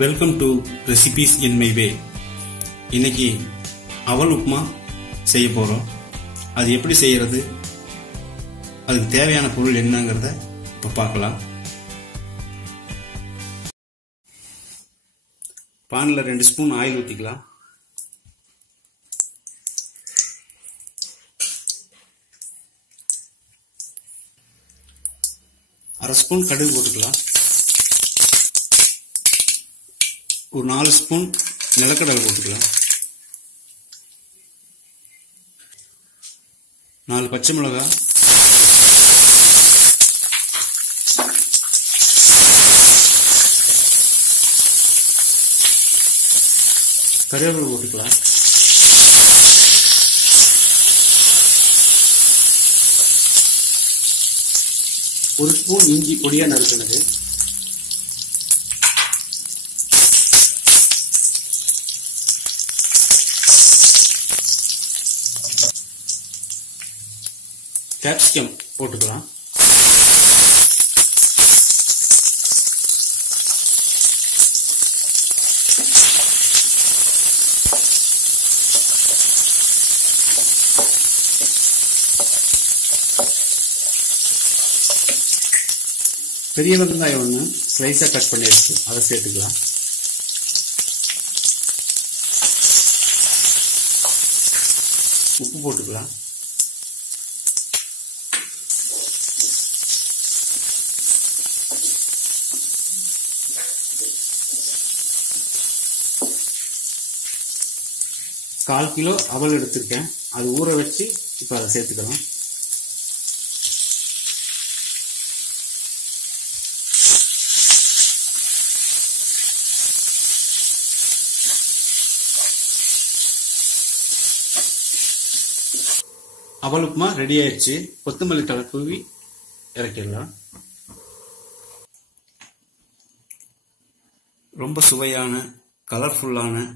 Welcome to recipes in my way. இன்னைக்கு அவல் உப்புமா செய்ய போகிறோம். அது எப்படி செய்யறது, அதுக்கு தேவையான பொருள் என்னங்கிறத இப்போ பார்க்கலாம். பானில் 2 ஸ்பூன் ஆயில் ஊற்றிக்கலாம். அரை ஸ்பூன் கடுகு போட்டுக்கலாம். ஒரு 4 ஸ்பூன் நிலக்கடலை போட்டுக்கலாம். 4 பச்சை மிளகாய், கருவேப்பிலை போட்டுக்கலாம். ஒரு ஸ்பூன் இஞ்சி பொடியா நறுக்கினது, கேப்சிகம் போட்டுக்கலாம். பெரிய வெங்காயம் ஒன்று ஸ்லைஸா கட் பண்ணி வச்சு அதை சேர்த்துக்கலாம். உப்பு போட்டுக்கலாம். கால் கிலோ அவல் எடுத்திருக்கேன், அது ஊற வச்சு இப்போ அதை சேர்த்துக்கலாம். அவல் உப்புமா ரெடி ஆயிடுச்சு. கொத்தமல்லி தழை தூவி இறக்கிடலாம். ரொம்ப சுவையான கலர்ஃபுல்லான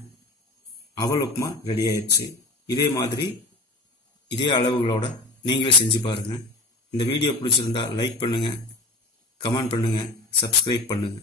அவல் உப்புமா ரெடி ஆயிடுச்சு. இதே மாதிரி இதே அளவுகளோட நீங்களே செஞ்சு பாருங்க. இந்த வீடியோ பிடிச்சிருந்தா லைக் பண்ணுங்க, கமெண்ட் பண்ணுங்க, சப்ஸ்கிரைப் பண்ணுங்க.